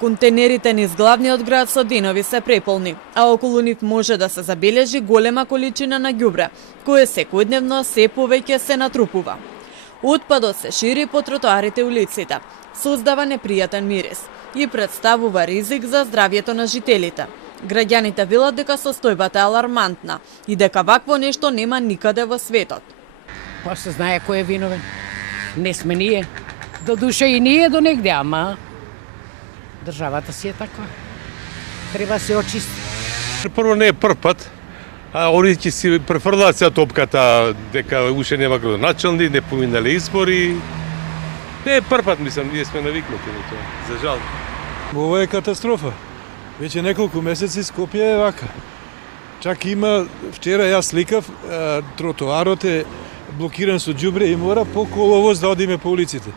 Контейнерите низ главниот град со денови се преполни, а околу нив може да се забележи голема количина на ѓубре, кое секојдневно се повеќе се натрупува. Отпадот се шири по тротоарите и улиците, создава непријатен мирис и представува ризик за здравјето на жителите. Граѓаните велат дека состојбата е алармантна и дека вакво нешто нема никаде во светот. Па се знае кој е виновен. Не сме ние. До душа и ние до негде, ама државата си е таква. Треба се очисти. Прво не е прв пат, а они ќе си префрлаат се топката дека уште нема градоначалник, не поминале избори. Не е прв пат, мислам, ние сме навикнати на тоа, за жал. Ова е катастрофа. Веќе неколку месеци Скопје е вака. Чак има, вчера јас сликав, тротоарот е блокиран со ѓубре и мора по коловоз да одиме по улиците.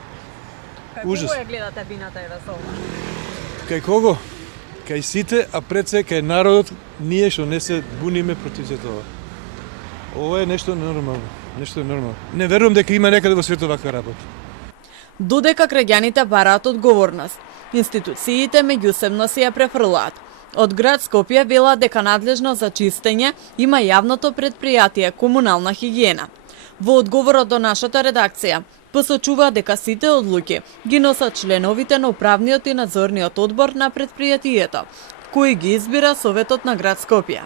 Ужас. Како ја гледате вината е весела? Кај кого? Кај сите, а пред се кај народот, ние што не се буниме против се тоа. Ова е нешто нормално. Нешто е нормално. Не верувам дека има некаде во светот ваква работа. Додека граѓаните бараат одговорност, институциите меѓусебно си ја префрлаат. Од град Скопје велат дека надлежно за чистење има јавното предпријатие Комунална хигиена. Во одговорот до нашата редакција, посочува дека сите одлуки ги носат членовите на управниот и надзорниот одбор на предпријатието, кои ги избира Советот на град Скопје.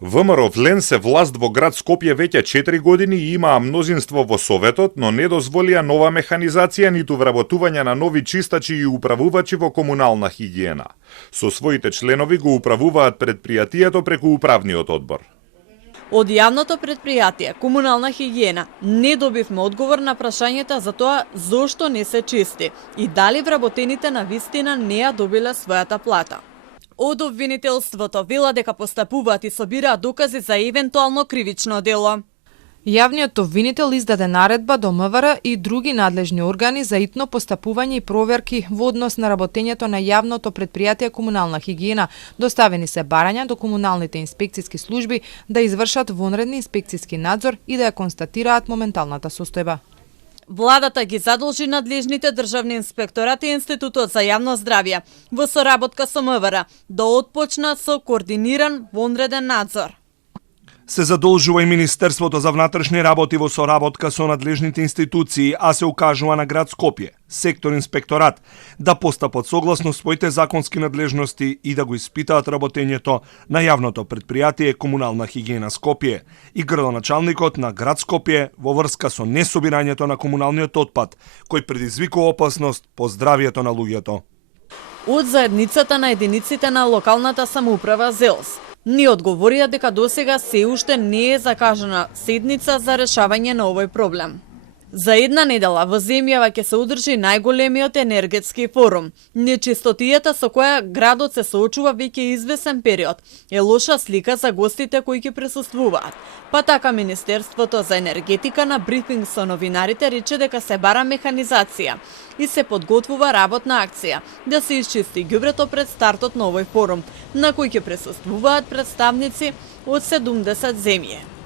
ВМРО Влен се власт во град Скопје веќе 4 години и имаа мнозинство во Советот, но не дозволија нова механизација ниту вработување на нови чистачи и управувачи во комунална хигиена. Со своите членови го управуваат предпријатието преку управниот одбор. Од јавното предпријатие Комунална хигиена не добивме одговор на прашањата за тоа зошто не се чисти и дали вработените на вистина не ја добиле својата плата. Од обвинителството вела дека постапуваат и собираат докази за евентуално кривично дело. Јавниот обвинител издаде наредба до МВР и други надлежни органи за итно постапување и проверки во однос на работењето на јавното предпријатие Комунална хигиена. Доставени се барања до комуналните инспекциски служби да извршат вонредни инспекциски надзор и да ја констатираат моменталната состојба. Владата ги задолжи надлежните државни инспекторати и Институтот за јавно здравје во соработка со МВР да отпочнат со координиран вонреден надзор. Се задолжува и Министерството за внатрешни работи во соработка со надлежните институции, а се укажува на град Скопје, сектор инспекторат, да постапат согласно своите законски надлежности и да го испитаат работењето на јавното предпријатие Комунална хигиена Скопје и градоначалникот на град Скопје во врска со несобирањето на комуналниот отпад, кој предизвикува опасност по здравјето на луѓето. Од заедницата на единиците на локалната самоуправа ЗЕЛС ни одговорија дека досега се уште не е закажана седница за решавање на овој проблем. За една недела во земјава ќе се одржи најголемиот енергетски форум. Нечистотијата со која градот се соочува веќе извесен период е лоша слика за гостите кои ќе присуствуваат. Па така Министерството за енергетика на брифинг со новинарите рече дека се бара механизација и се подготвува работна акција да се исчисти ѓубрето пред стартот на овој форум, на кој ќе присуствуваат представници од 70 земји.